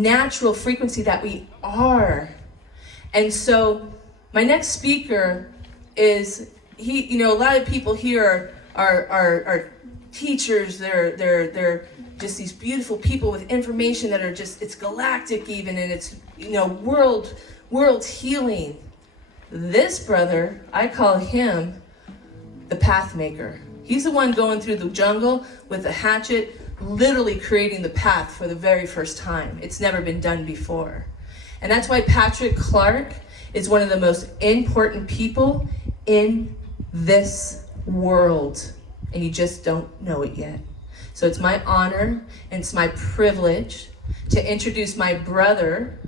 natural frequency that we are. And so my next speaker is, a lot of people here are teachers, they're just these beautiful people with information that are just, it's galactic even, and it's, world healing. This brother, I call him the path maker. He's the one going through the jungle with a hatchet, literally creating the path for the very first time. It's never been done before. And that's why Patrick Clark is one of the most important people in this world. And you just don't know it yet. So it's my honor and it's my privilege to introduce my brother,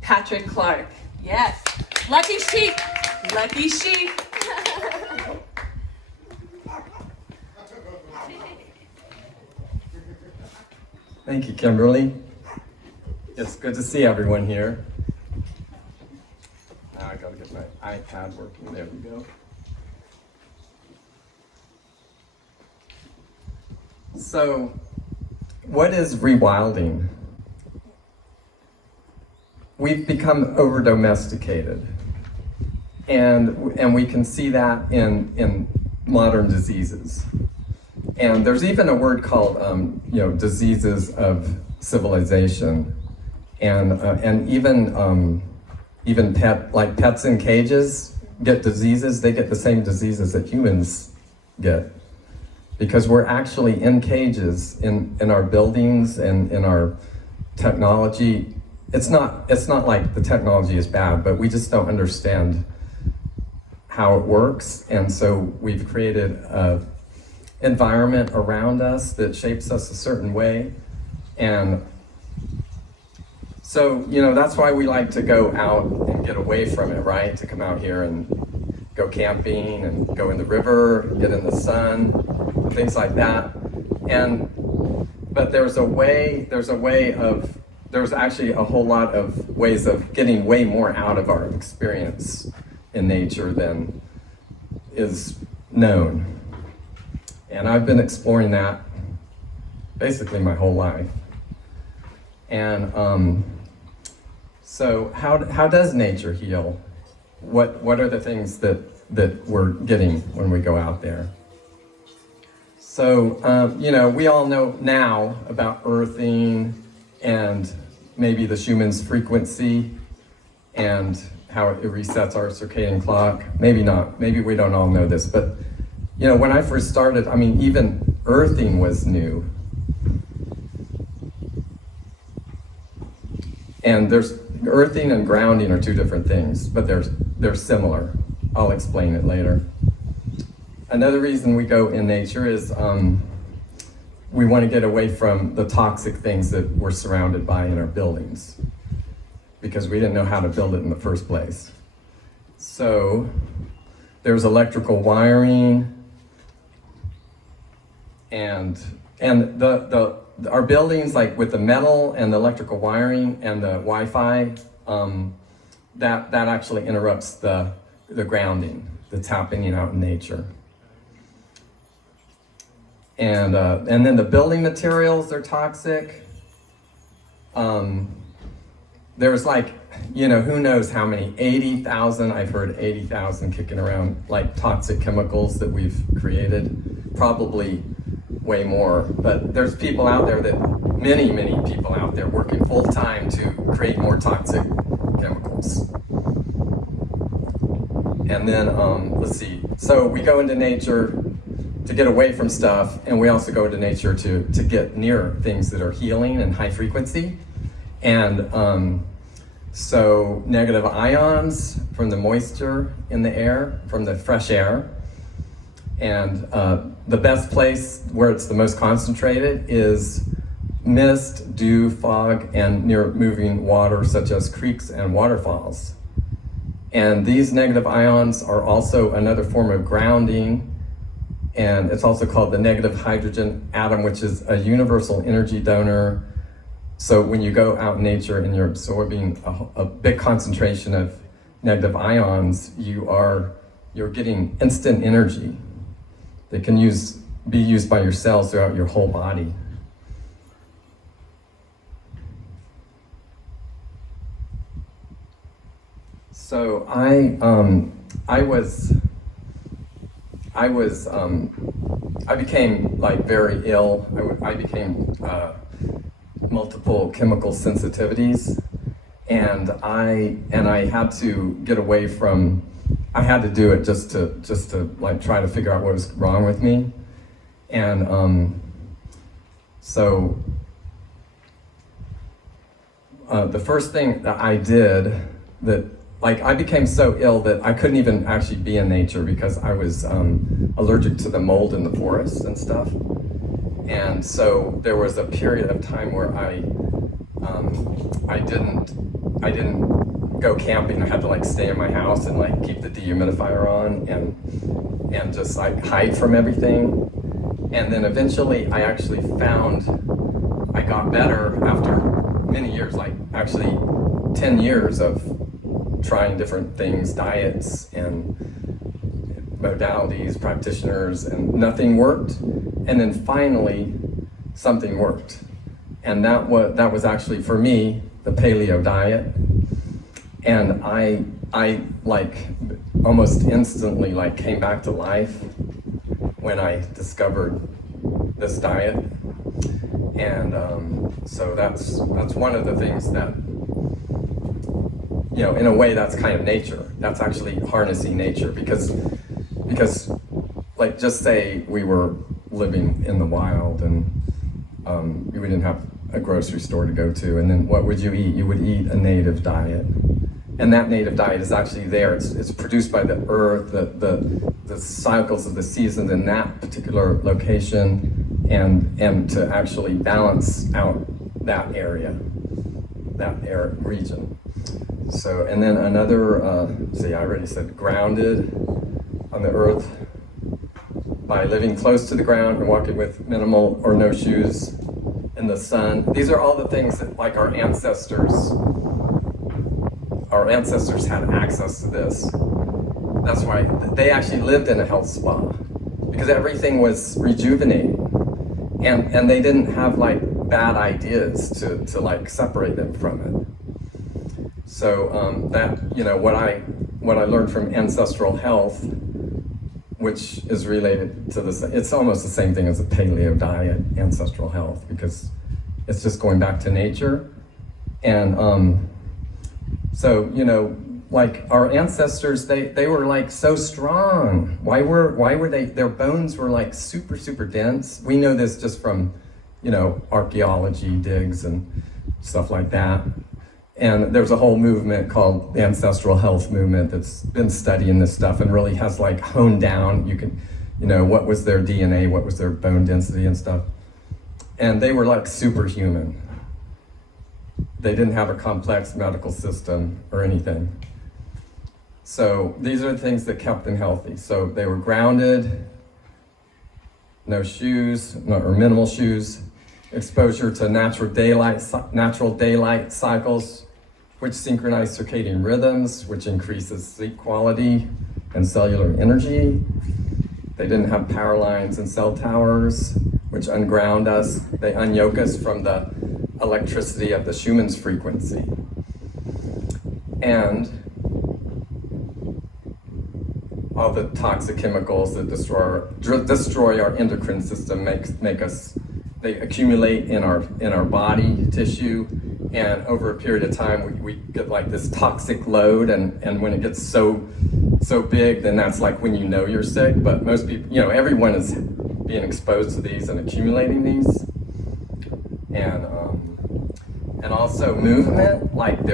Patrick Clark. Yes, lucky sheep, lucky sheep. Thank you, Kimberly. It's good to see everyone here. Now I gotta get my iPad working. There we go. So, what is rewilding? We've become over-domesticated, and we can see that in modern diseases. And there's even a word called, diseases of civilization, and even pets in cages get diseases. They get the same diseases that humans get, because we're actually in cages in our buildings and in our technology. It's not like the technology is bad, but we just don't understand how it works, and so we've created a environment around us that shapes us a certain way. And so, that's why we like to go out and get away from it, right? To come out here and go camping and go in the river, get in the sun, things like that. But there's actually a whole lot of ways of getting way more out of our experience in nature than is known. And I've been exploring that basically my whole life. And so how does nature heal? What are the things that we're getting when we go out there? So, we all know now about earthing and maybe the Schumann's frequency and how it resets our circadian clock. Maybe not. Maybe we don't all know this, but when I first started, even earthing was new. And there's earthing and grounding are two different things, but they're similar. I'll explain it later. Another reason we go in nature is we want to get away from the toxic things that we're surrounded by in our buildings, because we didn't know how to build it in the first place. So there's electrical wiring, and our buildings, like with the metal and the electrical wiring and the Wi-Fi, that actually interrupts the grounding that's happening out in nature. And then the building materials, they're toxic. There's who knows how many, 80,000, I've heard 80,000 kicking around, toxic chemicals that we've created, probably way more. But there's people out there many people out there working full time to create more toxic chemicals. And then, let's see, so we go into nature to get away from stuff, and we also go into nature to get near things that are healing and high frequency. And so negative ions from the moisture in the air, from the fresh air. And the best place where it's the most concentrated is mist, dew, fog, and near moving water such as creeks and waterfalls. And these negative ions are also another form of grounding, and it's also called the negative hydrogen atom, which is a universal energy donor. So when you go out in nature and you're absorbing a big concentration of negative ions, you're getting instant energy that can be used by your cells throughout your whole body. So I became like very ill. I became multiple chemical sensitivities, and I had to get away from. I had to do it just to like try to figure out what was wrong with me, and so the first thing that I did that. Like, I became so ill that I couldn't even actually be in nature because I was allergic to the mold in the forest and stuff. And so there was a period of time where I didn't go camping. I had to like stay in my house and like keep the dehumidifier on and just like hide from everything. And then eventually I actually found I got better after many years, like actually 10 years of trying different things, diets and modalities, practitioners, and nothing worked. And then finally, something worked. And that was actually, for me, the paleo diet. And I like almost instantly like came back to life when I discovered this diet. And so that's one of the things that, you know, in a way that's kind of nature. That's actually harnessing nature because like just say we were living in the wild and we didn't have a grocery store to go to, and then what would you eat? You would eat a native diet. And that native diet is actually there. It's produced by the earth, the cycles of the seasons in that particular location, and to actually balance out that area, region. So, and then another, I already said grounded on the earth by living close to the ground and walking with minimal or no shoes in the sun. These are all the things that like our ancestors had access to this. That's why they actually lived in a health spa because everything was rejuvenating and they didn't have like bad ideas to like separate them from it. So that, you know, what I learned from ancestral health, which is related to this, it's almost the same thing as a paleo diet, ancestral health, because it's just going back to nature. And so, you know, like our ancestors, they were like so strong. Why were they, their bones were like super, super dense. We know this just from, you know, archaeology digs and stuff like that. And there's a whole movement called the ancestral health movement that's been studying this stuff and really has like honed down, you know, what was their DNA, what was their bone density and stuff. And they were like superhuman. They didn't have a complex medical system or anything. So these are the things that kept them healthy. So they were grounded, no shoes, or minimal shoes, exposure to natural daylight cycles, which synchronize circadian rhythms, which increases sleep quality and cellular energy. They didn't have power lines and cell towers, which unground us. They unyoke us from the electricity of the Schumann's frequency. And all the toxic chemicals that destroy our endocrine system they accumulate in our body tissue, and over a period of time we get like this toxic load, and when it gets so big, then that's like when you know you're sick. But most people, you know, everyone is being exposed to these and accumulating these, and also movement, like it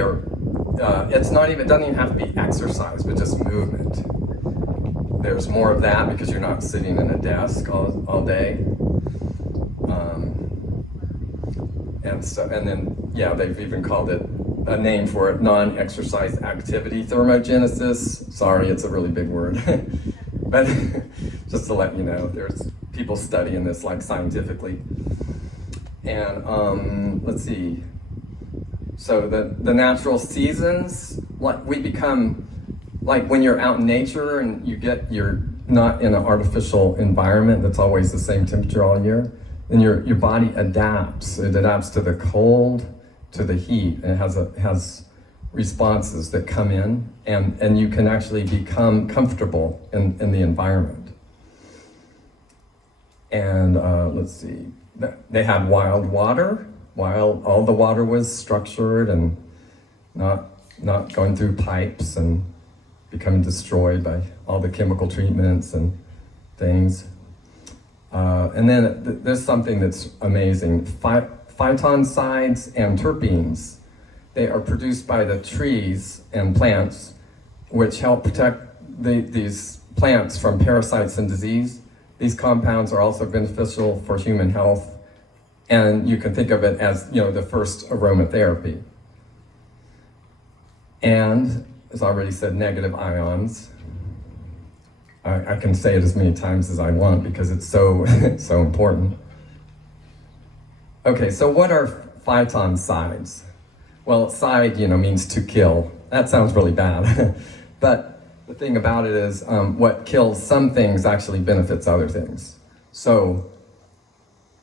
doesn't even have to be exercise, but just movement. There's more of that because you're not sitting in a desk all day. And then they've even called it a name for it, non-exercise activity thermogenesis. Sorry, it's a really big word. But just to let you know, there's people studying this like scientifically. And let's see. So the natural seasons, like we become, like when you're out in nature and you're not in an artificial environment that's always the same temperature all year, then your body adapts. It adapts to the cold, to the heat, and it has responses that come in, and you can actually become comfortable in the environment. And let's see, they had wild water. All the water was structured and not going through pipes and becoming destroyed by all the chemical treatments and things. And then there's something that's amazing. Phytoncides and terpenes. They are produced by the trees and plants, which help protect these plants from parasites and disease. These compounds are also beneficial for human health, and you can think of it as, the first aromatherapy. And, as I already said, negative ions. I can say it as many times as I want because it's so so important. Okay, so what are phytoncides? Well, side, means to kill. That sounds really bad. But the thing about it is, what kills some things actually benefits other things. So,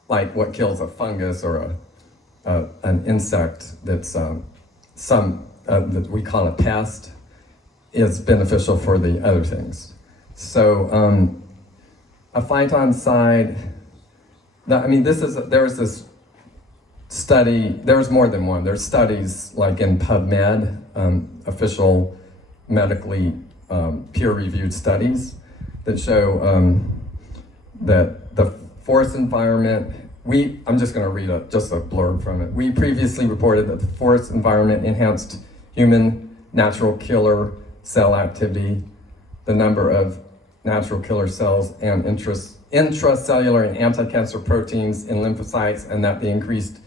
like what kills a fungus or an insect that's that we call a pest is beneficial for the other things. So, a phytoncide, there's this study, there's more than one. There's studies like in PubMed, official medically peer-reviewed studies that show that the forest environment, I'm just going to read just a blurb from it. We previously reported that the forest environment enhanced human natural killer cell activity, the number of natural killer cells and intracellular and anti-cancer proteins in lymphocytes, and that the increased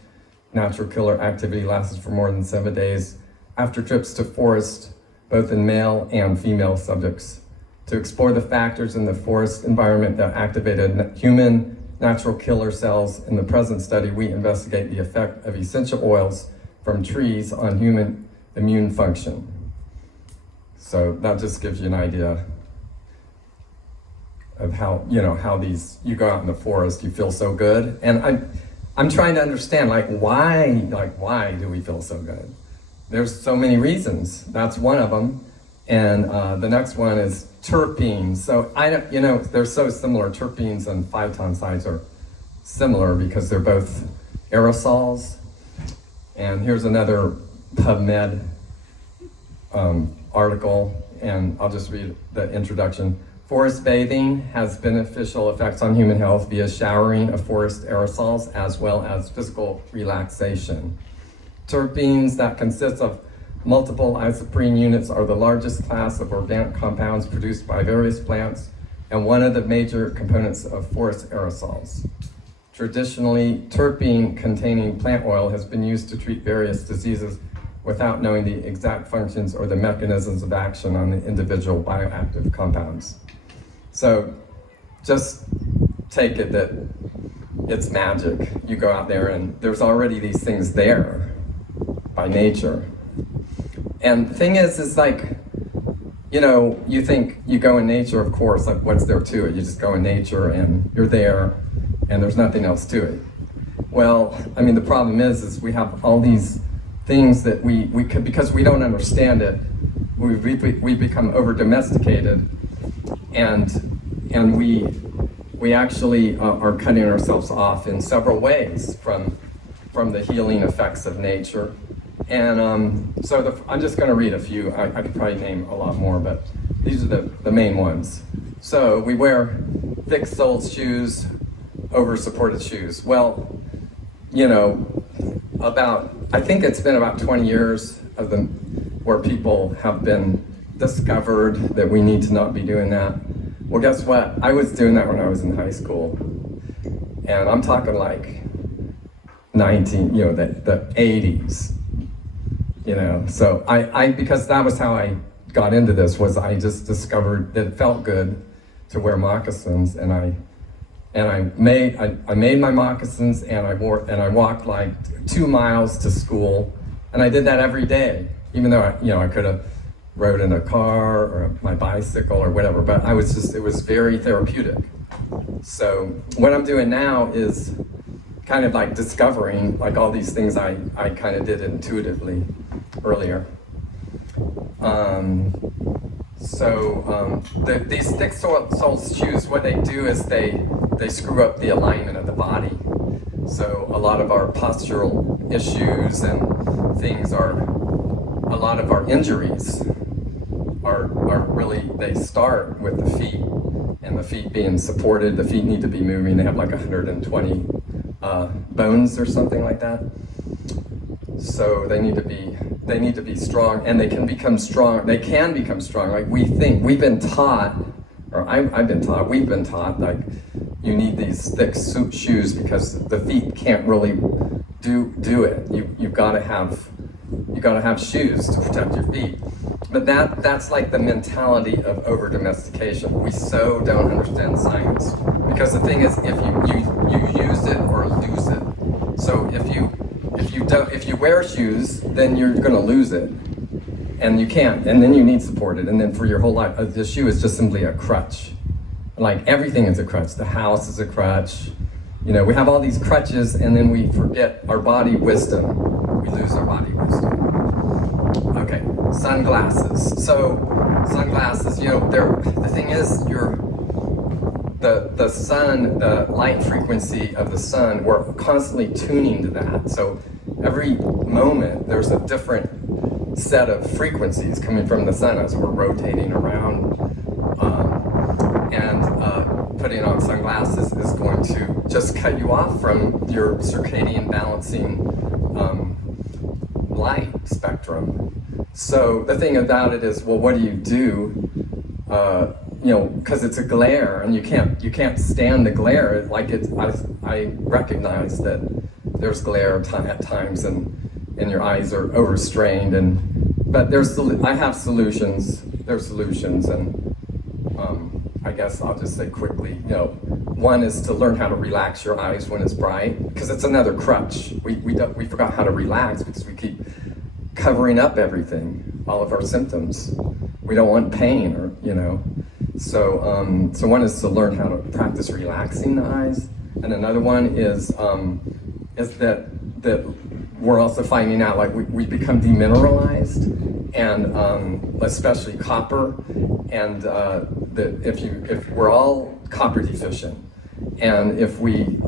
natural killer activity lasted for more than 7 days after trips to forest, both in male and female subjects. To explore the factors in the forest environment that activated human natural killer cells in the present study, we investigate the effect of essential oils from trees on human immune function. So that just gives you an idea of how, how you go out in the forest, you feel so good. And I'm trying to understand, why do we feel so good? There's so many reasons. That's one of them. And the next one is terpenes. So they're so similar. Terpenes and phytoncides are similar because they're both aerosols. And here's another PubMed article, and I'll just read the introduction. Forest bathing has beneficial effects on human health via showering of forest aerosols as well as physical relaxation. Terpenes that consist of multiple isoprene units are the largest class of organic compounds produced by various plants and one of the major components of forest aerosols. Traditionally, terpene-containing plant oil has been used to treat various diseases without knowing the exact functions or the mechanisms of action on the individual bioactive compounds. So just take it that it's magic. You go out there and there's already these things there by nature. And the thing is you think you go in nature, of course, like what's there to it? You just go in nature and you're there and there's nothing else to it. Well, the problem is we have all these things that we could, because we don't understand it, we become over domesticated, and we actually are cutting ourselves off in several ways from the healing effects of nature. And I'm just going to read a few. I could probably name a lot more, but these are the main ones. So we wear thick-soled shoes over supported shoes. Well, I think it's been about 20 years where people have been discovered that we need to not be doing that. Well, guess what? I was doing that when I was in high school. And I'm talking like the 80s, So because that was how I got into this, was I just discovered that it felt good to wear moccasins, and I made my moccasins, and I walked like 2 miles to school, and I did that every day, even though I could have rode in a car or my bicycle or whatever, but it was very therapeutic. So what I'm doing now is kind of like discovering like all these things I kind of did intuitively earlier. These thick sole shoes, what they do is they screw up the alignment of the body. So a lot of our postural issues and things a lot of our injuries are really, they start with the feet, and the feet being supported. The feet need to be moving. They have like 120 bones or something like that. So they need to be strong, and they can become strong. They can become strong. Like we've been taught, or I've been taught, we've been taught, like you need these thick shoes because the feet can't really do it. You've got to have shoes to protect your feet. But that's like the mentality of over domestication. We so don't understand science, because the thing is, if you use it or lose it. So if you wear shoes, then you're going to lose it, and you can't, and then you need supported, and then for your whole life, the shoe is just simply a crutch. Like everything is a crutch. The house is a crutch. You know, we have all these crutches, and then we forget our body wisdom. We lose our body wisdom. Okay, sunglasses. So sunglasses, you know, the thing is, the sun, the light frequency of the sun, we're constantly tuning to that. So every moment there's a different set of frequencies coming from the sun as we're rotating around. Putting on sunglasses is going to just cut you off from your circadian balancing light spectrum. So the thing about it is, well, what do? You know, because it's a glare, and you can't stand the glare. Like I recognize that there's glare at times, and your eyes are overstrained. But I have solutions. There's solutions, and I guess I'll just say quickly. You know, one is to learn how to relax your eyes when it's bright, because it's another crutch. We forgot how to relax because we keep covering up everything, all of our symptoms. We don't want pain, or you know. So one is to learn how to practice relaxing the eyes, and another one is that we're also finding out, like we become demineralized, and especially copper, and that if we're all copper deficient, and if we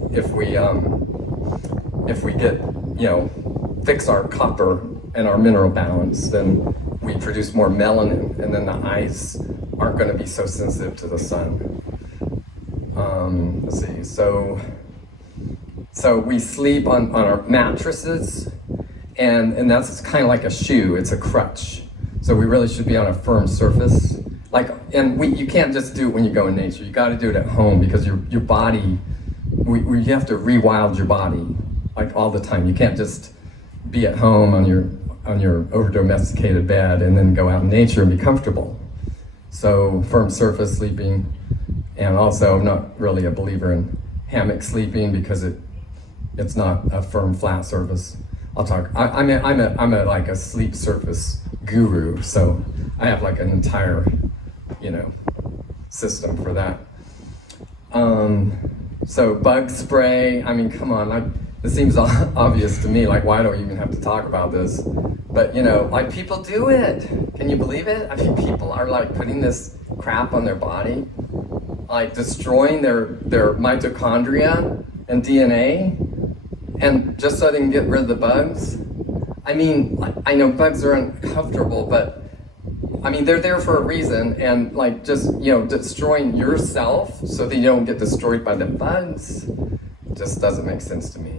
get, you know, fix our copper and our mineral balance, then we produce more melanin, and then the eyes aren't going to be so sensitive to the sun. Let's see, so we sleep on our mattresses, and that's kind of like a shoe. It's a crutch. So we really should be on a firm surface. You can't just do it when you go in nature. You got to do it at home, because your body, you have to rewild your body like all the time. You can't just be at home on your over-domesticated bed and then go out in nature and be comfortable. So firm surface sleeping, and also I'm not really a believer in hammock sleeping, because it's not a firm flat surface. I'm a like a sleep surface guru, so I have like an entire, you know, system for that. So bug spray, I mean, come on, this seems obvious to me, like why do we even have to talk about this? But you know, like people do it. Can you believe it? I mean, people are like putting this crap on their body, like destroying their mitochondria and DNA, and just so they can get rid of the bugs. I mean, I know bugs are uncomfortable, but I mean, they're there for a reason, and like just, you know, destroying yourself so that you don't get destroyed by the bugs just doesn't make sense to me.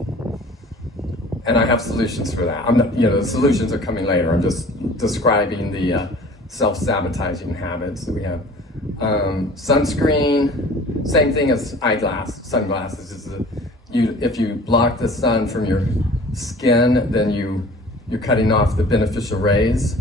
And I have solutions for that. I'm not, you know, the solutions are coming later. I'm just describing the self-sabotaging habits that we have. Sunscreen, same thing as sunglasses. If you block the sun from your skin, then you're cutting off the beneficial rays.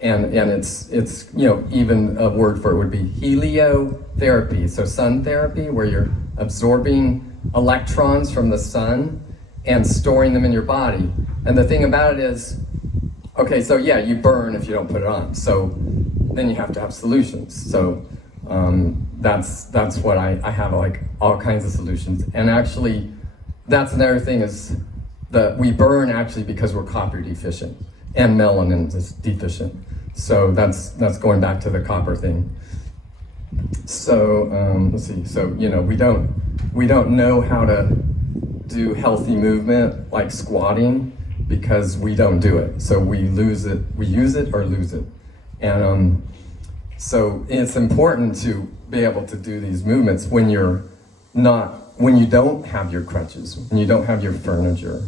And it's you know, even a word for it would be heliotherapy. So sun therapy, where you're absorbing electrons from the sun and storing them in your body. And the thing about it is, okay, so yeah, you burn if you don't put it on. So then you have to have solutions. So that's what I have, like all kinds of solutions. And actually, that's another thing, is that we burn actually because we're copper deficient and melanin is deficient. So that's going back to the copper thing. So let's see. So we don't know how to do healthy movement like squatting because we don't do it. So we lose it. We use it or lose it. And so it's important to be able to do these movements when you don't have your crutches, when you don't have your furniture.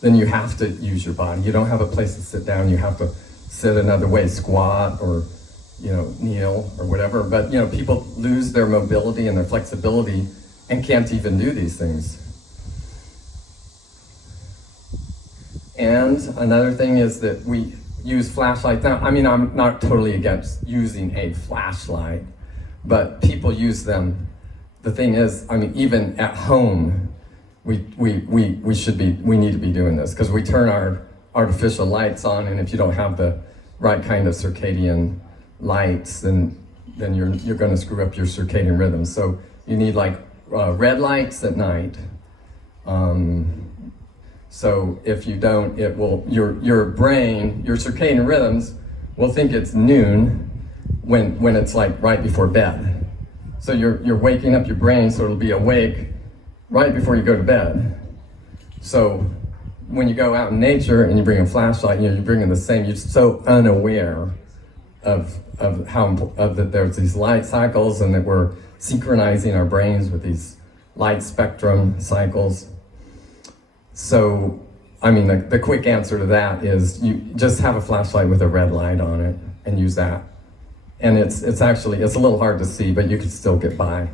Then you have to use your body. You don't have a place to sit down. You have to sit another way, squat or kneel or whatever. But people lose their mobility and their flexibility and can't even do these things. And another thing is that we use flashlights. Now, I mean, I'm not totally against using a flashlight, but people use them. The thing is, I mean, even at home, we need to be doing this because we turn our artificial lights on, and if you don't have the right kind of circadian lights, then you're going to screw up your circadian rhythm. So you need like red lights at night. So if you don't, it will your brain, your circadian rhythms will think it's noon when it's like right before bed. So you're waking up your brain, so it'll be awake right before you go to bed. So when you go out in nature and you bring a flashlight, you're bringing the same. You're so unaware of that there's these light cycles and that we're synchronizing our brains with these light spectrum cycles. So, I mean, the quick answer to that is you just have a flashlight with a red light on it and use that. And it's a little hard to see, but you can still get by.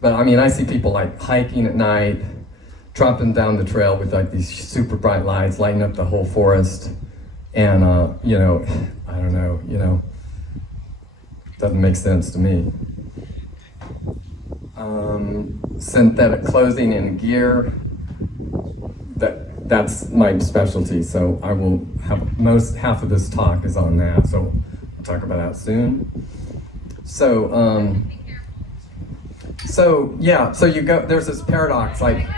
But I mean, I see people like hiking at night, dropping down the trail with like these super bright lights, lighting up the whole forest. And, I don't know, doesn't make sense to me. Synthetic clothing and gear, that's my specialty. So I will have half of this talk is on that. So we'll talk about that soon. So you go, there's this paradox, like,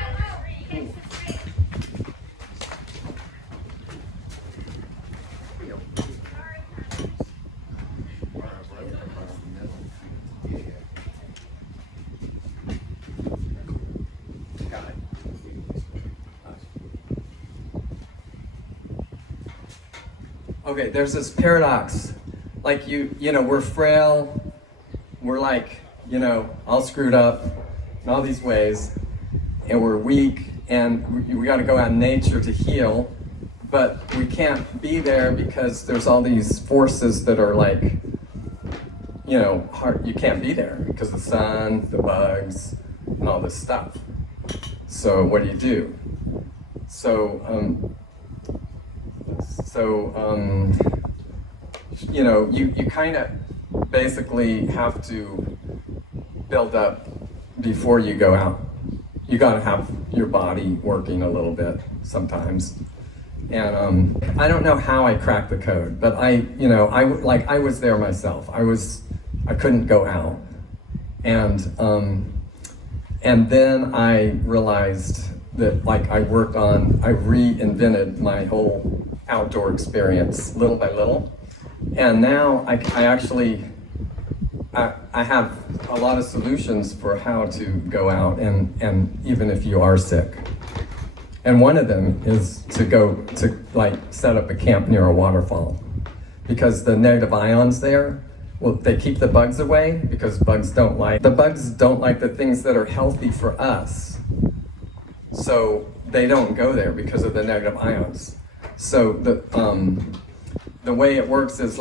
okay, there's this paradox, like we're frail, we're like, all screwed up in all these ways, and we're weak, and we got to go out in nature to heal, but we can't be there because there's all these forces that are like, hard. You can't be there because the sun, the bugs, and all this stuff. So what do? You kind of basically have to build up before you go out. You got to have your body working a little bit sometimes. And I don't know how I cracked the code, but I was there myself. I couldn't go out. And then I realized that I reinvented my whole outdoor experience little by little. And now I have a lot of solutions for how to go out and even if you are sick. And one of them is to set up a camp near a waterfall, because the negative ions there, they keep the bugs away, because the bugs don't like the things that are healthy for us. So they don't go there because of the negative ions. So the way it works is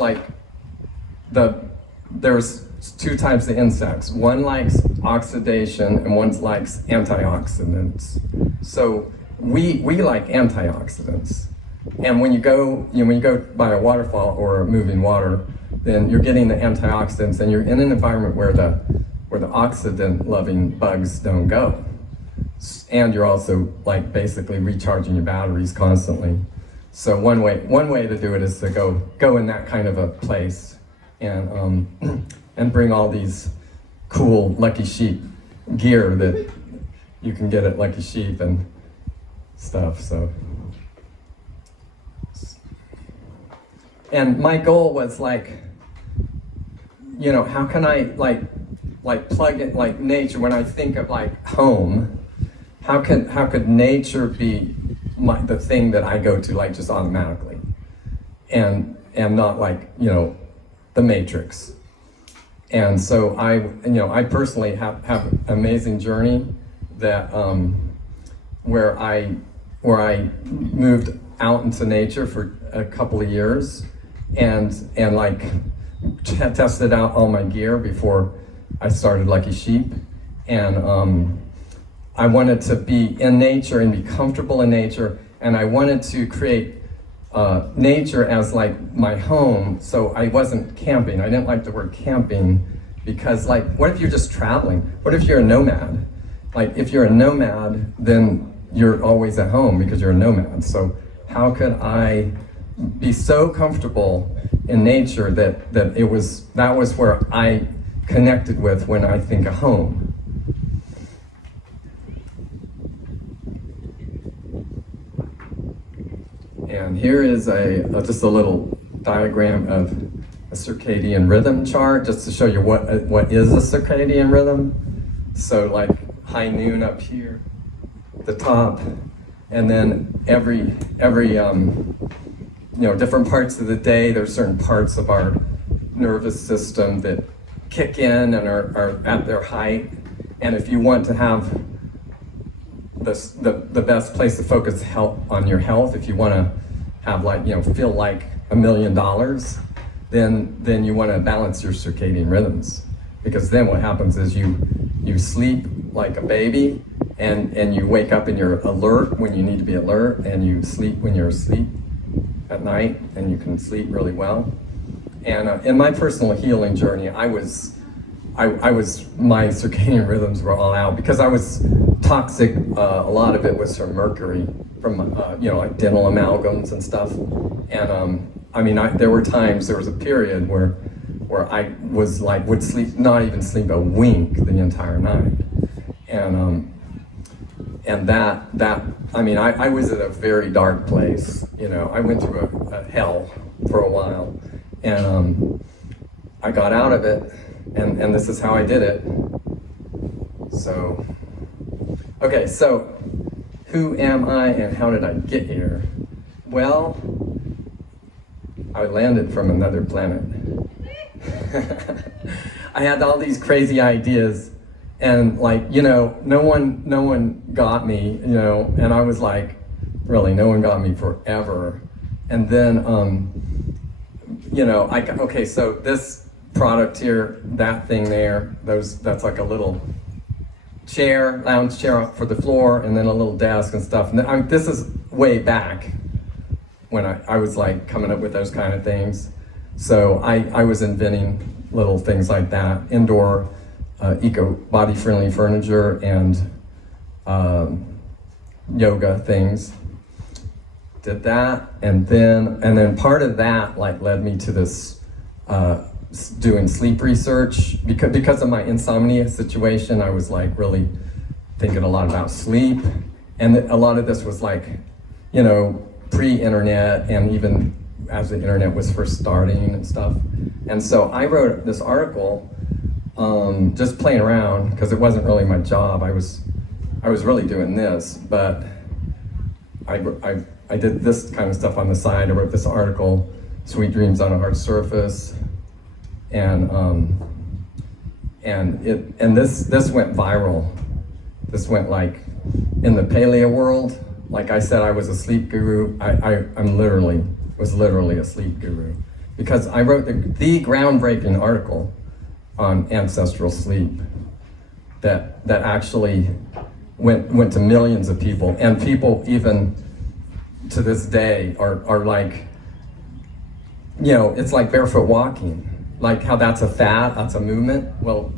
there's two types of insects. One likes oxidation and one likes antioxidants. So we like antioxidants. And when you go by a waterfall or a moving water, then you're getting the antioxidants, and you're in an environment where the oxidant-loving bugs don't go. And you're also basically recharging your batteries constantly. So one way to do it is to go in that kind of a place and bring all these cool Lucky Sheep gear that you can get at Lucky Sheep and stuff. So and my goal was like, you know, how can I like plug it like nature when I think of like home? How could nature be the thing that I go to like just automatically, and not like, you know, the Matrix? And so I personally have an amazing journey that where I moved out into nature for a couple of years, and like tested out all my gear before I started Lucky Sheep, and I wanted to be in nature and be comfortable in nature, and I wanted to create nature as like my home, so I wasn't camping. I didn't like the word camping because, like, what if you're just traveling? What if you're a nomad? Like, if you're a nomad, then you're always at home because you're a nomad. So how could I be so comfortable in nature that that was where I connected with when I think of home? And here is just a little diagram of a circadian rhythm chart, just to show you what is a circadian rhythm. So like high noon up here, the top, and then every different parts of the day, there's certain parts of our nervous system that kick in and are at their height. And if you want to have the best place to focus on your health, if you want to have feel like $1 million, then you want to balance your circadian rhythms, because then what happens is you sleep like a baby, and you wake up and you're alert when you need to be alert, and you sleep when you're asleep at night, and you can sleep really well. And in my personal healing journey, I was my circadian rhythms were all out because I was toxic. A lot of it was from mercury, from like dental amalgams and stuff. And there was a period where I was like would sleep, not even sleep a wink the entire night. And I was at a very dark place. I went through a hell for a while, and I got out of it, and this is how I did it. So, okay, so who am I and how did I get here? Well, I landed from another planet. I had all these crazy ideas, and no one got me, and I was like, really, no one got me forever. And then, so this product here, that thing there, that's like a little lounge chair for the floor, and then a little desk and stuff. And this is way back when I was like coming up with those kind of things. So I was inventing little things like that, indoor eco body-friendly furniture and yoga things. Did that, and then part of that led me to this doing sleep research, because of my insomnia situation. I was really thinking a lot about sleep, and a lot of this was pre-internet, and even as the internet was first starting and stuff. And so I wrote this article, just playing around, because it wasn't really my job. I was really doing this, but I did this kind of stuff on the side. I wrote this article, Sweet Dreams on a Hard Surface, and this went viral. This went in the paleo world. Like I said, I was a sleep guru. I was literally a sleep guru, because I wrote the groundbreaking article on ancestral sleep that actually went to millions of people, and people even to this day are like, it's like barefoot walking, like how that's a fad, that's a movement. Well,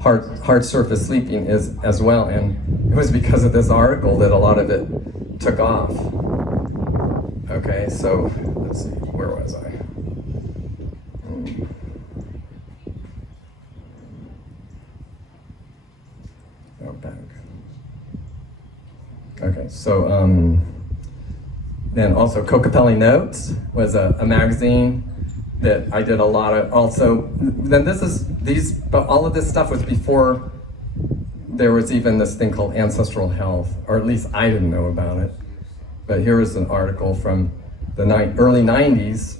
hard surface sleeping is as well, and it was because of this article that a lot of it took off. Okay, so let's see, where was I? Oh, back. Okay, so then also Cocapelli Notes was a magazine that I did a lot of. Also, then but all of this stuff was before there was even this thing called ancestral health, or at least I didn't know about it. But here is an article from the early 90s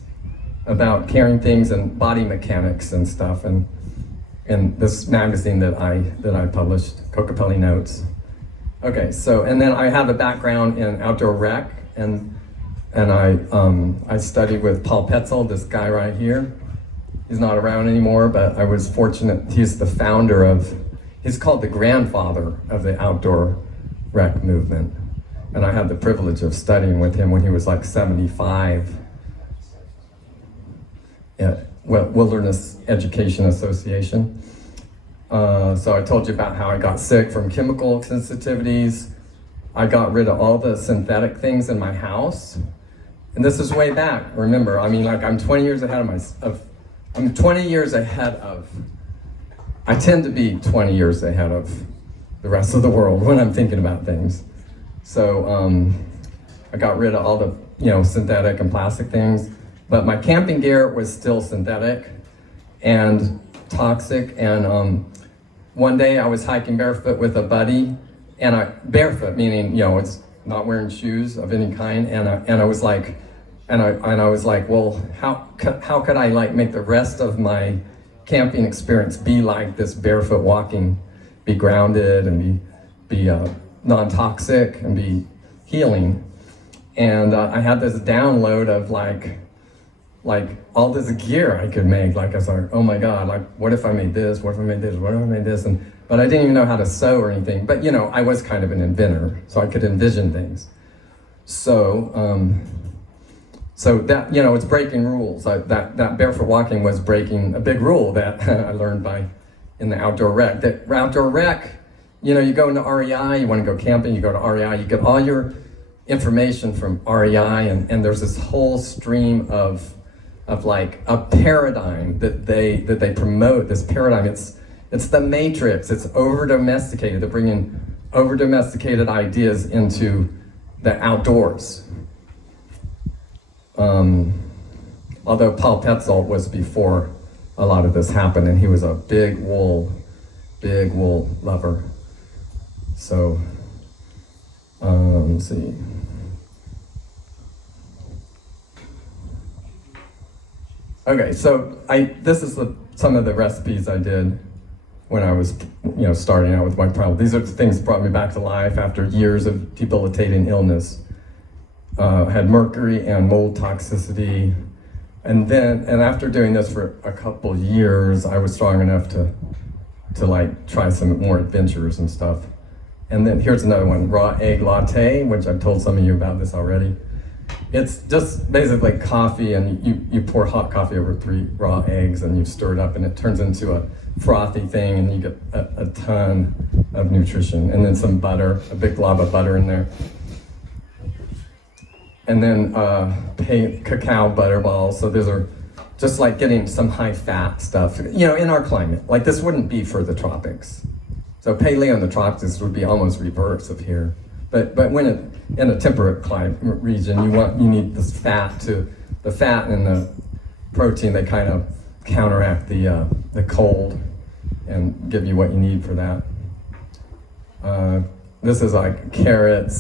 about carrying things and body mechanics and stuff, and in this magazine that I published, Cocopelli Notes. Okay, so, and then I have a background in outdoor rec, and I studied with Paul Petzel, this guy right here. He's not around anymore, but I was fortunate. He's the founder of, he's called the grandfather of the outdoor rec movement. And I had the privilege of studying with him when he was like 75 at Wilderness Education Association. So I told you about how I got sick from chemical sensitivities. I got rid of all the synthetic things in my house. And this is way back, remember, I mean, like I'm 20 years ahead I'm 20 years ahead of, I tend to be 20 years ahead of the rest of the world when I'm thinking about things. So I got rid of all the, synthetic and plastic things, but my camping gear was still synthetic and toxic. And one day I was hiking barefoot with a buddy, and barefoot meaning, it's not wearing shoes of any kind, and I was like, well, how could I like make the rest of my camping experience be like this barefoot walking, be grounded and be non-toxic and be healing? And I had this download of like all this gear I could make. Like I was like, oh my God, like what if I made this? What if I made this? What if I made this? But I didn't even know how to sew or anything. But I was kind of an inventor, so I could envision things. So that, it's breaking rules. That barefoot walking was breaking a big rule that I learned in the outdoor rec. That outdoor rec, you go into REI, you want to go camping, you go to REI, you get all your information from REI, and there's this whole stream of like a paradigm that they promote. This paradigm, it's the matrix. It's over-domesticated. They're bringing over-domesticated ideas into the outdoors. Although Paul Petzel was before a lot of this happened, and he was a big wool lover. So, let's see. Okay, so this is some of the recipes I did when I was, starting out with my problem. These are the things that brought me back to life after years of debilitating illness. I had mercury and mold toxicity, and after doing this for a couple years, I was strong enough to like try some more adventures and stuff. And then here's another one, raw egg latte, which I've told some of you about this already. It's just basically coffee, and you pour hot coffee over 3 raw eggs, and you stir it up, and it turns into a frothy thing, and you get a ton of nutrition. And then some butter, a big glob of butter in there. And then cacao butter balls. So those are just like getting some high fat stuff, in our climate. Like this wouldn't be for the tropics. So paleo in the tropics would be almost reverse of here. But when in a temperate climate region, you need this the fat and the protein, they kind of counteract the cold and give you what you need for that. This is like carrot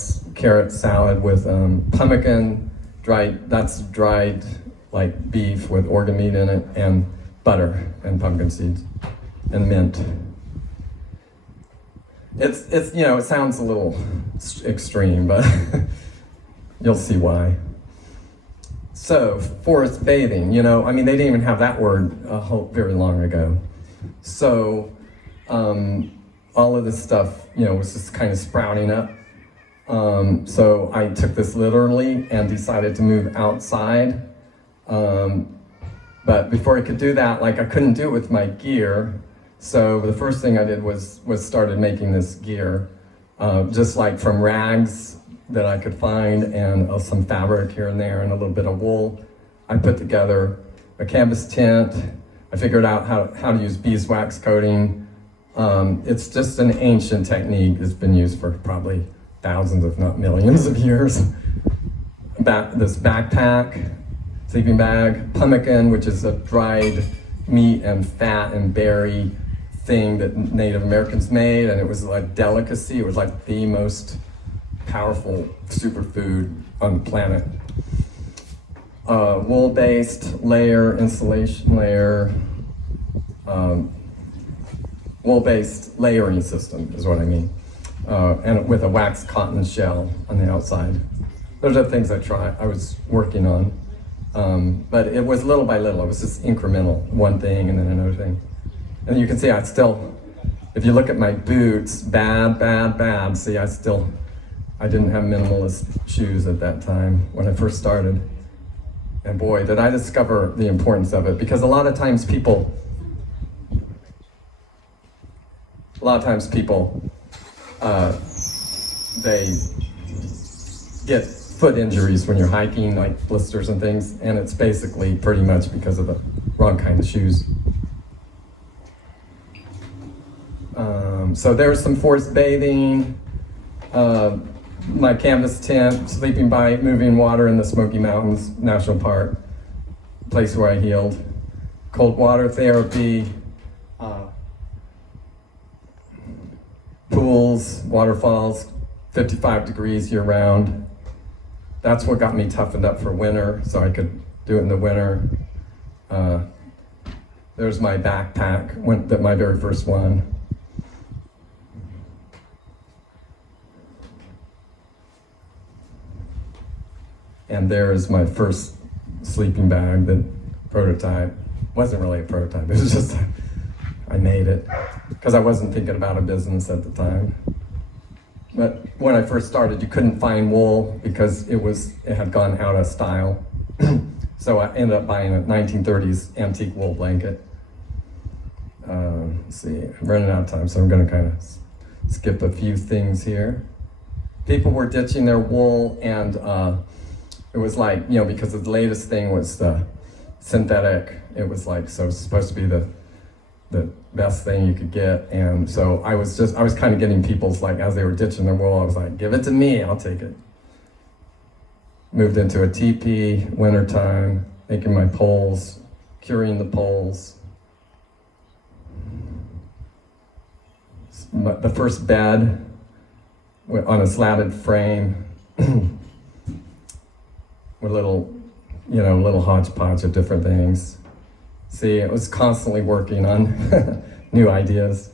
salad with pemmican, dried like beef with organ meat in it, and butter and pumpkin seeds and mint. It's it sounds a little extreme, but you'll see why. So forest bathing, they didn't even have that word very long ago. So all of this stuff, was just kind of sprouting up. So I took this literally and decided to move outside. But before I could do that, I couldn't do it with my gear. So the first thing I did was started making this gear, just like from rags that I could find, and some fabric here and there, and a little bit of wool. I put together a canvas tent. I figured out how to use beeswax coating. It's just an ancient technique that's been used for probably thousands, if not millions of years. This backpack. sleeping bag. Pemmican, which is a dried meat and fat and berry thing that Native Americans made, and it was a delicacy. It was like the most powerful superfood on the planet. Wool-based layer, insulation layer, wool-based layering system is what I mean, and with a waxed cotton shell on the outside. Those are things I was working on, but it was little by little. It was just incremental, one thing and then another thing. And you can see I still, if you look at my boots, bad. See, I didn't have minimalist shoes at that time when I first started. And boy, did I discover the importance of it, because a lot of times people they get foot injuries when you're hiking, like blisters and things, and it's basically pretty much because of the wrong kind of shoes. So there's some forest bathing, my canvas tent, sleeping by moving water in the Smoky Mountains National Park, place where I healed. Cold water therapy, pools, waterfalls, 55 degrees year round. That's what got me toughened up for winter, so I could do it in the winter. There's my backpack, my very first one. And there's my first sleeping bag, the prototype. Wasn't really a prototype, it was just, I made it. Because I wasn't thinking about a business at the time. But when I first started, you couldn't find wool because it had gone out of style. So I ended up buying a 1930s antique wool blanket. Let's see, I'm running out of time, so I'm gonna kind of skip a few things here. People were ditching their wool, and it was like, because the latest thing was the synthetic. It was like, so it's supposed to be the best thing you could get. And so I was kind of getting people's, like, as they were ditching their wool, I was like, give it to me, I'll take it. Moved into a teepee, wintertime, making my poles, curing the poles. The first bed on a slatted frame with a little hodgepodge of different things. See, I was constantly working on new ideas.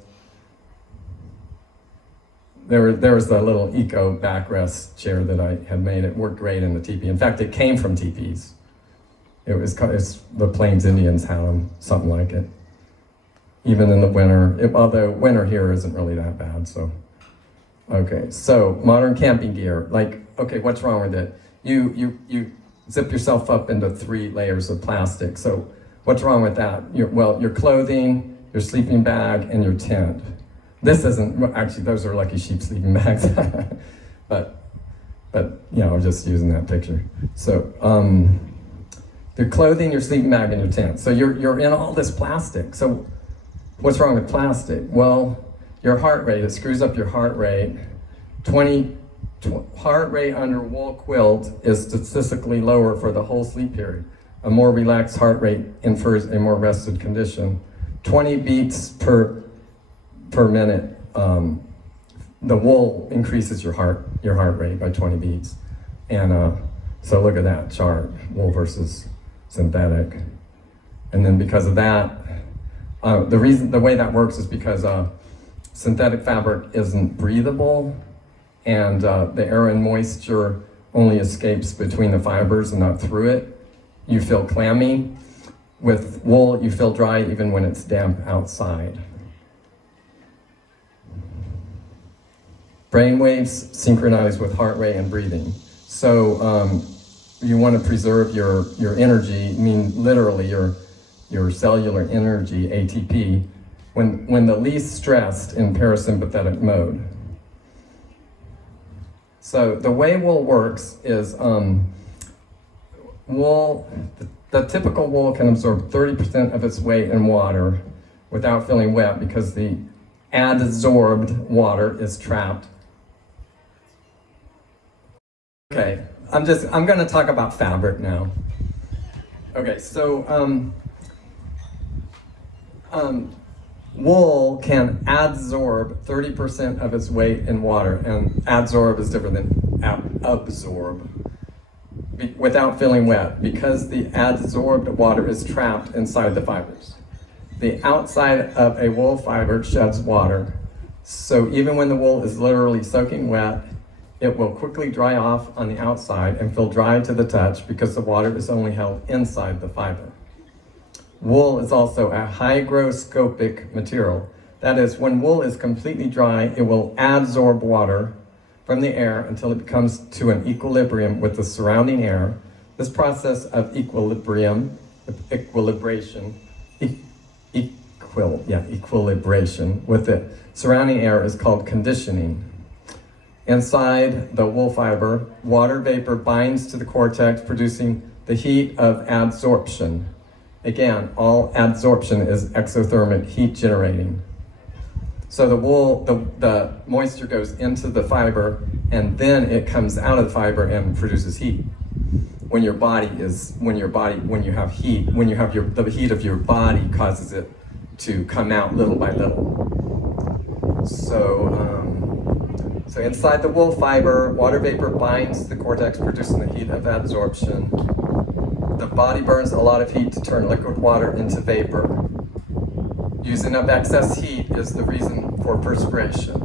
There was the little eco backrest chair that I had made. It worked great in the teepee. In fact, it came from teepees. It's the Plains Indians had them, something like it. Even in the winter, although winter here isn't really that bad, so. Okay, so modern camping gear. Like, okay, what's wrong with it? You zip yourself up into 3 layers of plastic. So what's wrong with that? Your clothing, your sleeping bag, and your tent. This isn't, actually those are Lucky Sheep sleeping bags. but I'm just using that picture. So your clothing, your sleeping bag, and your tent. So you're in all this plastic. So what's wrong with plastic? Well, your heart rate, it screws up your heart rate. Heart rate under wool quilt is statistically lower for the whole sleep period. A more relaxed heart rate infers a more rested condition. 20 beats per minute. The wool increases your heart rate by 20 beats. And so look at that chart, wool versus synthetic. And then because of that, the way that works is because synthetic fabric isn't breathable, and the air and moisture only escapes between the fibers and not through it. You feel clammy. With wool, you feel dry even when it's damp outside. Brain waves synchronize with heart rate and breathing. So you want to preserve your energy, literally your cellular energy, ATP, when the least stressed in parasympathetic mode. So the way wool works is the typical wool can absorb 30% of its weight in water without feeling wet because the adsorbed water is trapped. Okay, I'm going to talk about fabric now. Okay, so wool can adsorb 30% of its weight in water, and adsorb is different than absorb, without feeling wet, because the adsorbed water is trapped inside the fibers. The outside of a wool fiber sheds water, so even when the wool is literally soaking wet, it will quickly dry off on the outside and feel dry to the touch because the water is only held inside the fiber. Wool is also a hygroscopic material. That is, when wool is completely dry, it will adsorb water from the air until it comes to an equilibrium with the surrounding air. This process of equilibration with the surrounding air is called conditioning. Inside the wool fiber, water vapor binds to the cortex, producing the heat of adsorption. Again, all adsorption is exothermic heat generating. So the wool, the moisture goes into the fiber, and then it comes out of the fiber and produces heat. When you have heat, the heat of your body causes it to come out little by little. So inside the wool fiber, water vapor binds to the cortex, producing the heat of adsorption. The body burns a lot of heat to turn liquid water into vapor. Using up excess heat is the reason for perspiration.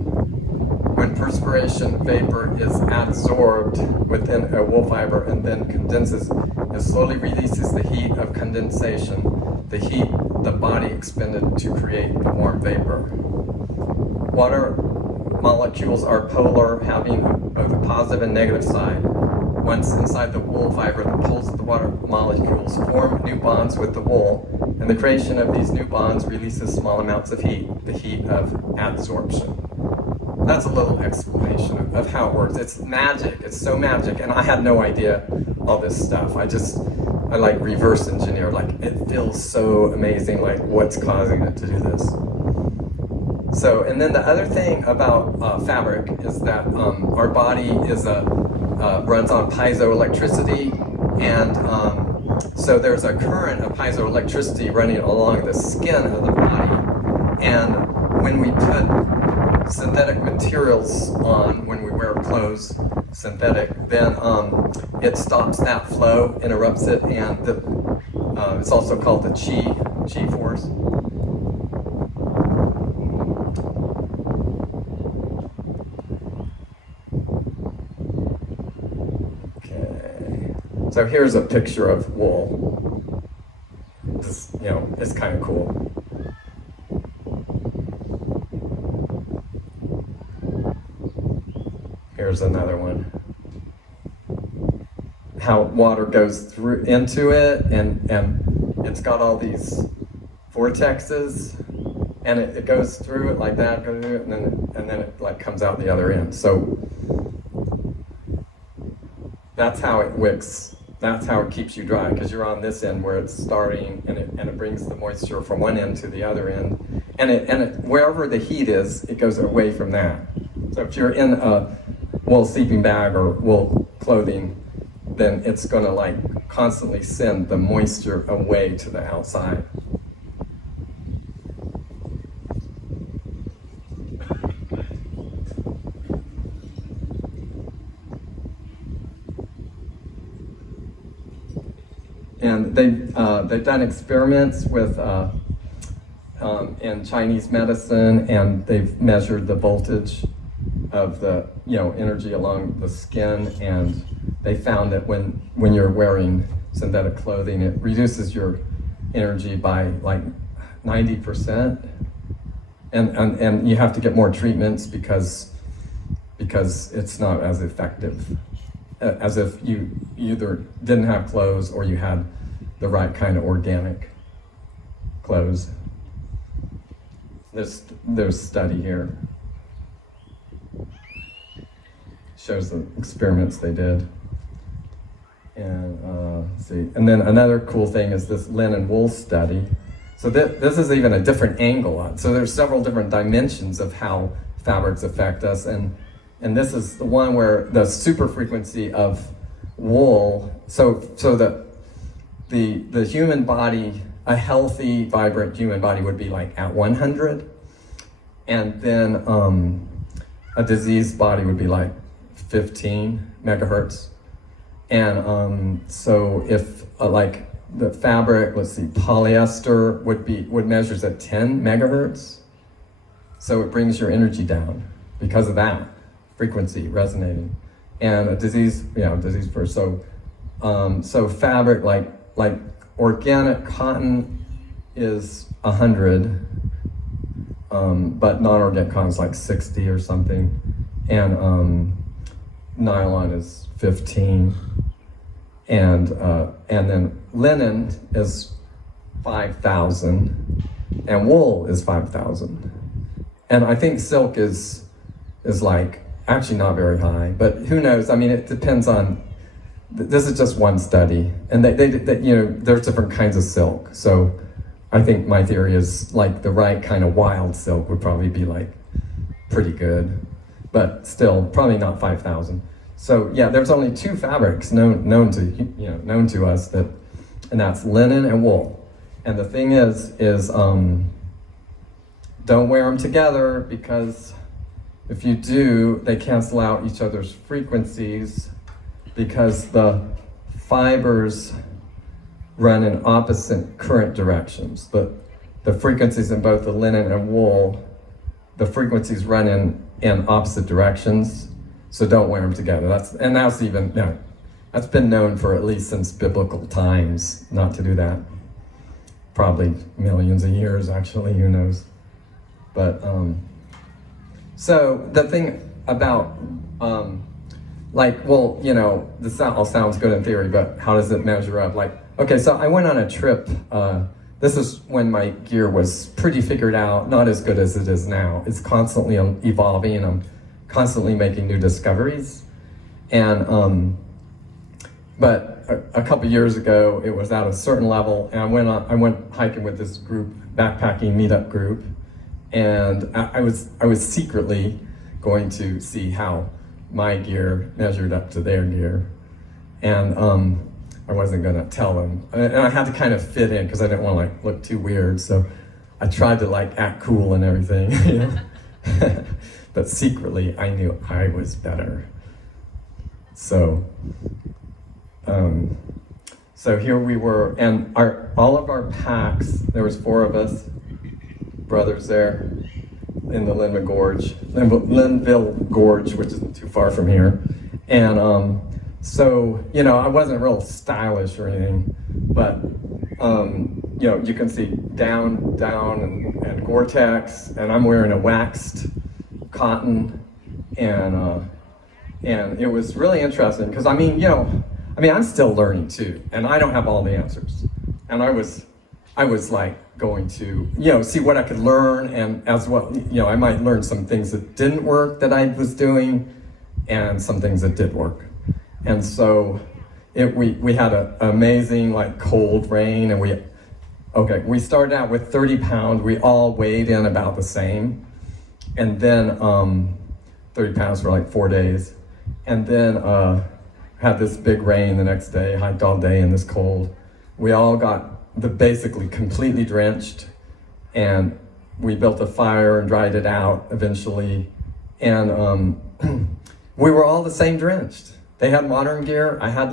When perspiration vapor is adsorbed within a wool fiber and then condenses, it slowly releases the heat of condensation, the heat the body expended to create the warm vapor. Water molecules are polar, having both a positive and negative side. Once inside the wool fiber, the poles of the water molecules form new bonds with the wool, and the creation of these new bonds releases small amounts of heat, the heat of adsorption. That's a little explanation of how it works. It's magic. It's so magic, and I had no idea all this stuff. I like reverse engineer. Like, it feels so amazing, like what's causing it to do this. So, and then the other thing about fabric is that our body is runs on piezoelectricity, and so there's a current of piezoelectricity running along the skin of the body, and when we put synthetic materials on, when we wear clothes, synthetic, then it stops that flow, interrupts it, and it's also called the chi force. So here's a picture of wool. This, it's kind of cool. Here's another one. How water goes through into it, and it's got all these vortexes, and it goes through it like that, and then it like comes out the other end. So that's how it wicks. That's how it keeps you dry, because you're on this end where it's starting, and it brings the moisture from one end to the other end, and it wherever the heat is, it goes away from that. So if you're in a wool sleeping bag or wool clothing, then it's going to like constantly send the moisture away to the outside. And they've done experiments with in Chinese medicine, and they've measured the voltage of the energy along the skin, and they found that when you're wearing synthetic clothing, it reduces your energy by like 90%, and you have to get more treatments because it's not as effective as if you either didn't have clothes or you had the right kind of organic clothes. There's a study here. Shows the experiments they did. And let's see. And then another cool thing is this linen wool study. So this is even a different angle on. So there's several different dimensions of how fabrics affect us, and this is the one where the super frequency of wool. So the the human body, a healthy, vibrant human body would be like at 100, and then a diseased body would be like 15 megahertz. And so if like the fabric, let's see, polyester would measures at 10 megahertz. So it brings your energy down because of that frequency resonating. And a disease, disease person. So fabric like organic cotton is 100, but non-organic cotton is like 60 or something, and nylon is 15, and then linen is 5,000, and wool is 5,000, and I think silk is like actually not very high, but who knows? I mean, it depends on. This is just one study, and they there's different kinds of silk. So I think my theory is like the right kind of wild silk would probably be like pretty good, but still probably not 5,000. So yeah, there's only two fabrics known to us that, and that's linen and wool. And the thing is don't wear them together, because if you do, they cancel out each other's frequencies, because the fibers run in opposite current directions. The frequencies in both the linen and wool, the frequencies run in opposite directions, so don't wear them together. That's been known for at least since biblical times, not to do that. Probably millions of years, actually, who knows. But, so the thing about, this all sounds good in theory, but how does it measure up? Okay, so I went on a trip. This is when my gear was pretty figured out, not as good as it is now. It's constantly evolving, and I'm constantly making new discoveries. And but a couple years ago, it was at a certain level, and I went hiking with this group, backpacking meetup group, and I was secretly going to see how my gear measured up to their gear, and I wasn't gonna tell them, and I had to kind of fit in because I didn't want to look too weird. So I tried to act cool and everything, but secretly I knew I was better. So so here we were, and all of our packs. There was 4 of us, brothers there, in the Linville Gorge, which isn't too far from here. And so, I wasn't real stylish or anything, but, you can see down and Gore-Tex, and I'm wearing a waxed cotton, and it was really interesting, because I'm still learning too, and I don't have all the answers. And I was going to, see what I could learn, and as well, I might learn some things that didn't work that I was doing, and some things that did work. And so we had an amazing cold rain, and we started out with 30 pounds. We all weighed in about the same, and then 30 pounds for 4 days, and then had this big rain the next day. Hiked all day in this cold. We all got basically completely drenched, and we built a fire and dried it out eventually, and we were all the same drenched. They had modern gear, I had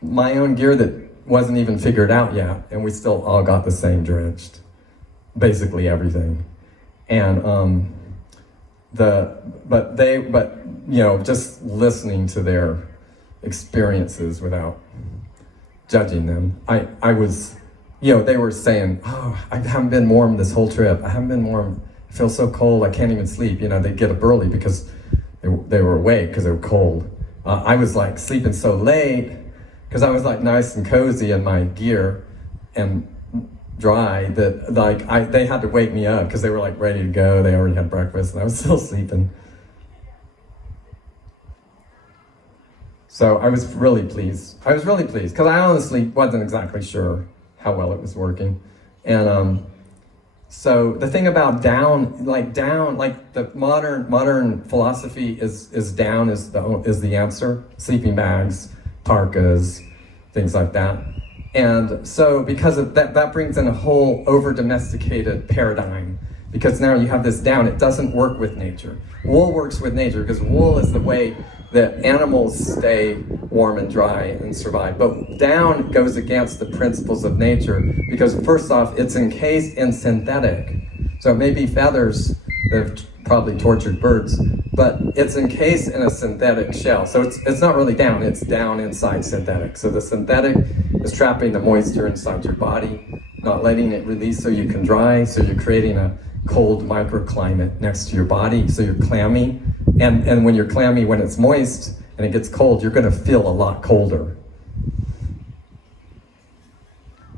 my own gear that wasn't even figured out yet, and we still all got the same drenched, basically everything. And just listening to their experiences without judging them. I was, they were saying, oh, I haven't been warm this whole trip. I haven't been warm. I feel so cold, I can't even sleep. They'd get up early because they were awake because they were cold. I was sleeping so late because I was nice and cozy in my gear and dry that they had to wake me up because they were ready to go. They already had breakfast and I was still sleeping. So I was really pleased. Because I honestly wasn't exactly sure how well it was working. And so the thing about down, the modern philosophy is down is the answer. Sleeping bags, parkas, things like that. And so because of that, that brings in a whole over-domesticated paradigm, because now you have this down. It doesn't work with nature. Wool works with nature because wool is the way that animals stay warm and dry and survive. But down goes against the principles of nature because first off, it's encased in synthetic. So it may be feathers that have probably tortured birds, but it's encased in a synthetic shell. So it's not really down, it's down inside synthetic. So the synthetic is trapping the moisture inside your body, not letting it release so you can dry, so you're creating a cold microclimate next to your body, so you're clammy. And when you're clammy, when it's moist and it gets cold, you're gonna feel a lot colder.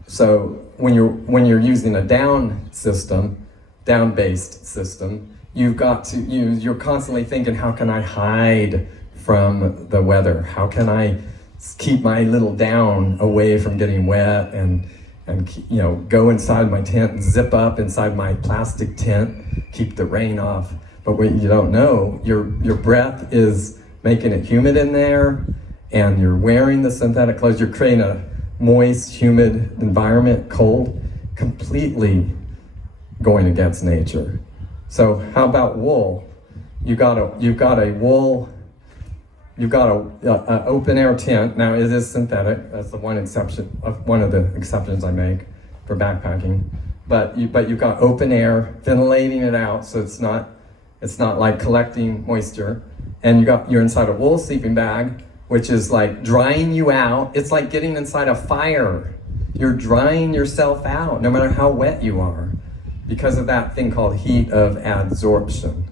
So when you're using a down system, down-based system, you're constantly thinking, how can I hide from the weather? How can I keep my little down away from getting wet and go inside my tent and zip up inside my plastic tent, keep the rain off. But what you don't know, your breath is making it humid in there, and you're wearing the synthetic clothes. You're creating a moist, humid environment, cold, completely going against nature. So how about wool? You've got a wool. You've got a open air tent. Now it is synthetic. That's the one of the exceptions I make for backpacking. But you've got open air, ventilating it out, so it's not like collecting moisture. And you're inside a wool sleeping bag, which is like drying you out. It's like getting inside a fire. You're drying yourself out, no matter how wet you are, because of that thing called heat of adsorption.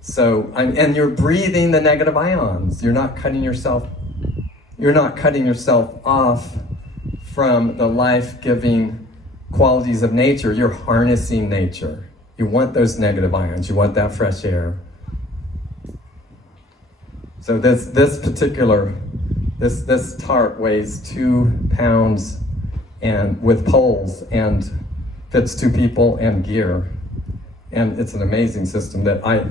So, and you're breathing the negative ions. You're not cutting yourself off from the life-giving qualities of nature. You're harnessing nature. You want those negative ions. You want that fresh air. So this tarp weighs 2 pounds and with poles and fits 2 people and gear. And it's an amazing system that I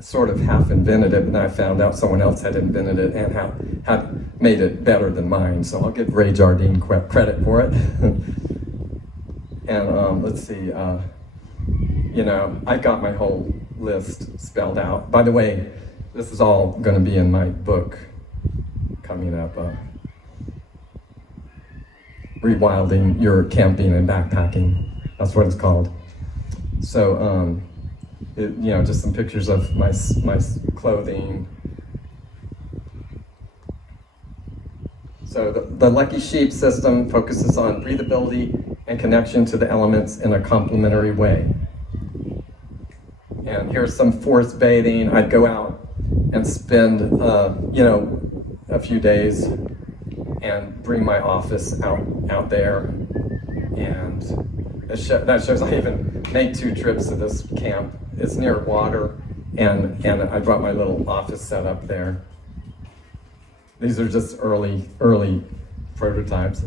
sort of half invented it, and I found out someone else had invented it and had made it better than mine. So I'll give Ray Jardine credit for it. And let's see, I got my whole list spelled out. By the way, this is all going to be in my book coming up. Rewilding Your Camping and Backpacking. That's what it's called. So, just some pictures of my clothing. So the Lucky Sheep system focuses on breathability and connection to the elements in a complementary way. And here's some forest bathing. I'd go out and spend, a few days and bring my office out there. And that shows I even made 2 trips to this camp. It's near water, and I brought my little office set up there. These are just early prototypes.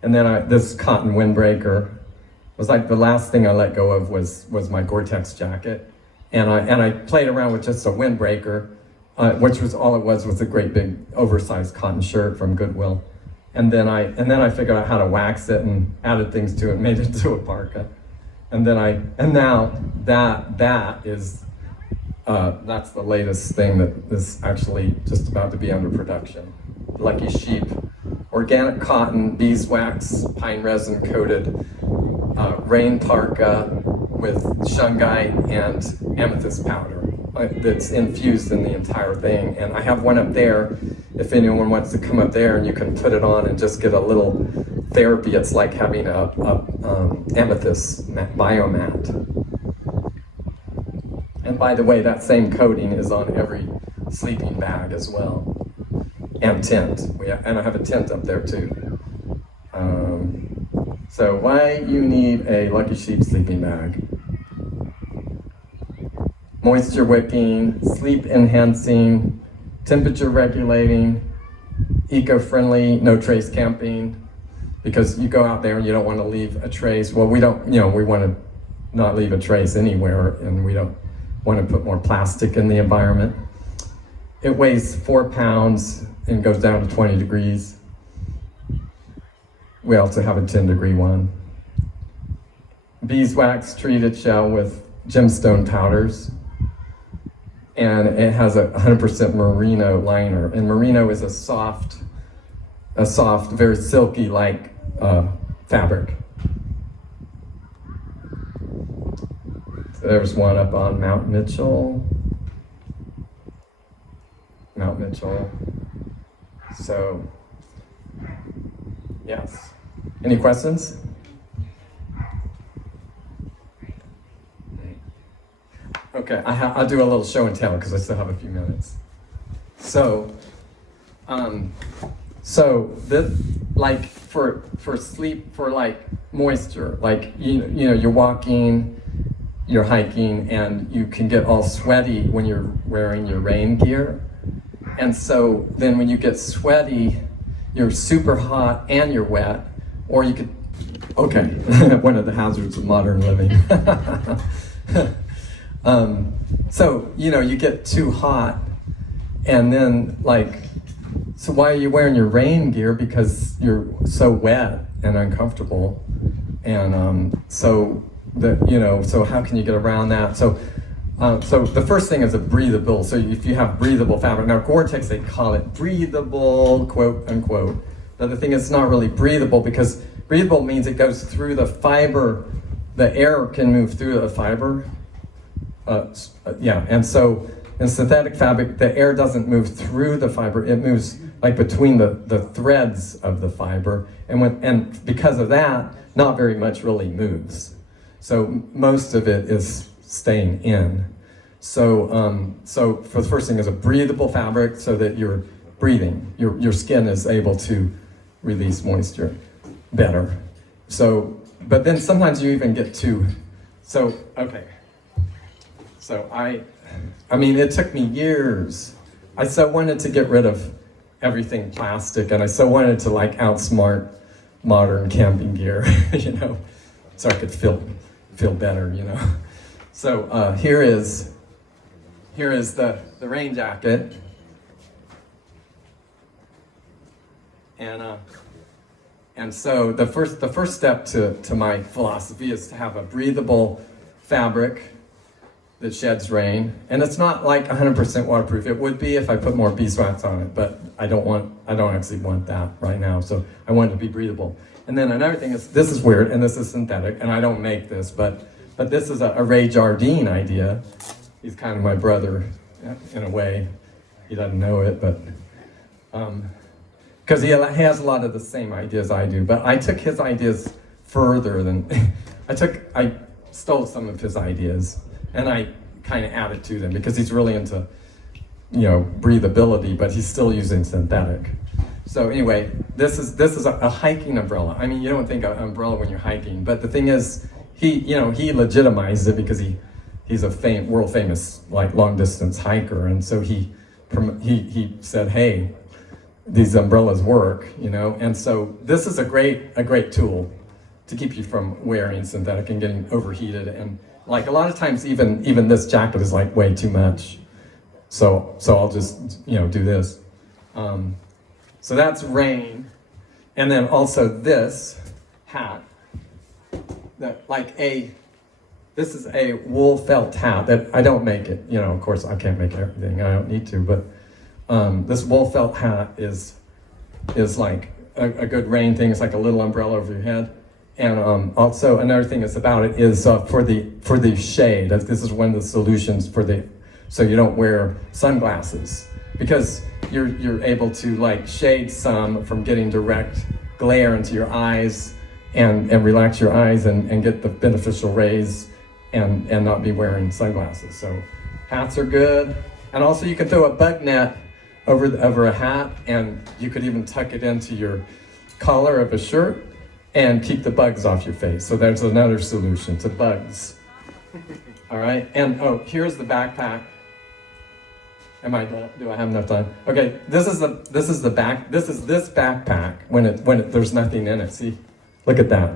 And then this cotton windbreaker was like the last thing I let go of was my Gore-Tex jacket. And I played around with just a windbreaker, which was all it was a great big oversized cotton shirt from Goodwill. And then I figured out how to wax it and added things to it, made it into a parka. And now that is that's the latest thing that is actually just about to be under production. Lucky Sheep, organic cotton, beeswax, pine resin coated rain parka with shungite and amethyst powder that's infused in the entire thing. And I have one up there if anyone wants to come up there, and you can put it on and just get a little therapy. It's like having a amethyst biomat. And by the way, that same coating is on every sleeping bag as well, and tent. And I have a tent up there too. So why you need a Lucky Sheep sleeping bag? Moisture wicking, sleep enhancing, temperature regulating, eco-friendly, no trace camping, because you go out there and you don't want to leave a trace. Well, we want to not leave a trace anywhere, and we don't want to put more plastic in the environment. It weighs 4 pounds and goes down to 20 degrees. We also have a 10-degree one. Beeswax treated shell with gemstone powders. And it has a 100% merino liner. And merino is a soft, very silky-like fabric. So there's one up on Mount Mitchell. So, yes. Any questions? Okay, I'll do a little show and tell because I still have a few minutes. So this, like for sleep, for like moisture, like you know you're walking, you're hiking, and you can get all sweaty when you're wearing your rain gear. And so then when you get sweaty, you're super hot and you're wet, or you could, okay, one of the hazards of modern living. So, you know, you get too hot, and then so why are you wearing your rain gear? Because you're so wet and uncomfortable. And so how can you get around that? So the first thing is a breathable. So if you have breathable fabric, now Gore-Tex, they call it breathable, quote unquote. The other thing is it's not really breathable because breathable means it goes through the fiber. The air can move through the fiber. And so in synthetic fabric, the air doesn't move through the fiber. It moves like between the threads of the fiber. And because of that, not very much really moves. So most of it is staying in. So for the first thing is a breathable fabric so that you're breathing. Your skin is able to release moisture better. So, but then sometimes you even get okay. So I mean, it took me years. I so wanted to get rid of everything plastic, and I so wanted to outsmart modern camping gear, you know, so I could feel better, you know. So here is the rain jacket, and so the first step to my philosophy is to have a breathable fabric that sheds rain, and it's not like 100% waterproof. It would be if I put more beeswax on it, but I don't actually want that right now. So I want it to be breathable. And then another thing is, this is weird, and this is synthetic, and I don't make this, but this is a Ray Jardine idea. He's kind of my brother in a way. He doesn't know it, but because he has a lot of the same ideas I do. But I took his ideas further than I stole some of his ideas. And I kind of added to them because he's really into, you know, breathability, but he's still using synthetic. So anyway, this is a hiking umbrella. I mean, you don't think of umbrella when you're hiking, but the thing is, he legitimized it because he's a world famous long distance hiker, and so he said, hey, these umbrellas work, you know, and so this is a great tool to keep you from wearing synthetic and getting overheated. And a lot of times even this jacket is way too much. So I'll just, you know, do this. So that's rain. And then also this hat, this is a wool felt hat that I don't make it. You know, of course I can't make everything, I don't need to, but this wool felt hat is like a good rain thing. It's like a little umbrella over your head. And also another thing that's about it is for the shade. This is one of the solutions so you don't wear sunglasses, because you're able to shade some from getting direct glare into your eyes and relax your eyes and get the beneficial rays and not be wearing sunglasses. So hats are good, and also you can throw a bug net over a hat, and you could even tuck it into your collar of a shirt and keep the bugs off your face. So there's another solution to bugs. All right, and here's the backpack. Do I have enough time? Okay, this is this backpack when there's nothing in it. See, look at that.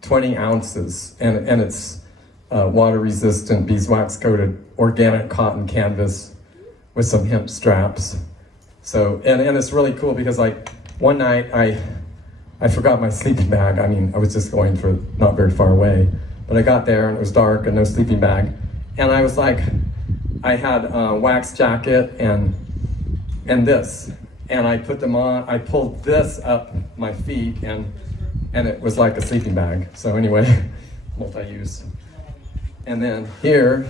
20 ounces, and it's water-resistant beeswax-coated organic cotton canvas with some hemp straps. So, and it's really cool because like one night I forgot my sleeping bag. I mean, I was just going for not very far away, but I got there and it was dark and no sleeping bag. And I was like, I had a wax jacket and this, and I put them on, I pulled this up my feet and it was like a sleeping bag. So anyway, multi-use. And then here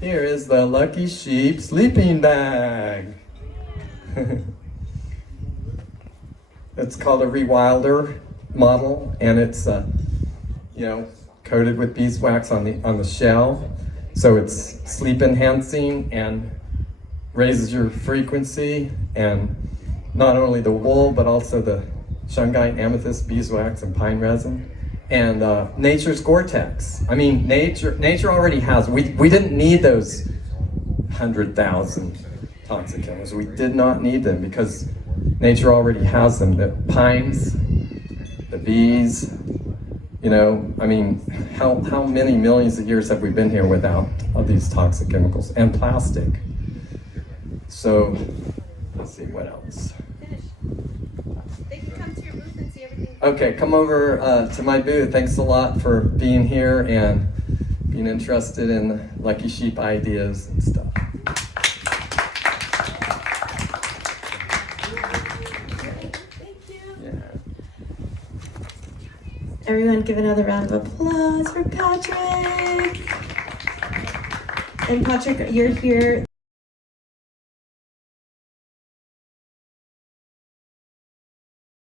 is the Lucky Sheep sleeping bag. It's called a Rewilder model, and it's coated with beeswax on the shell, so it's sleep enhancing and raises your frequency, and not only the wool but also the shungite, amethyst, beeswax, and pine resin, and nature's Gore-Tex. I mean, nature already has. We didn't need those 100,000 toxic chemicals. We did not need them because nature already has them. The pines, the bees, I mean, how many millions of years have we been here without all these toxic chemicals and plastic? So, let's see, what else? They can come to your booth and see everything. Okay, come over to my booth. Thanks a lot for being here and being interested in Lucky Sheep ideas and stuff. Everyone give another round of applause for Patrick. And Patrick, you're here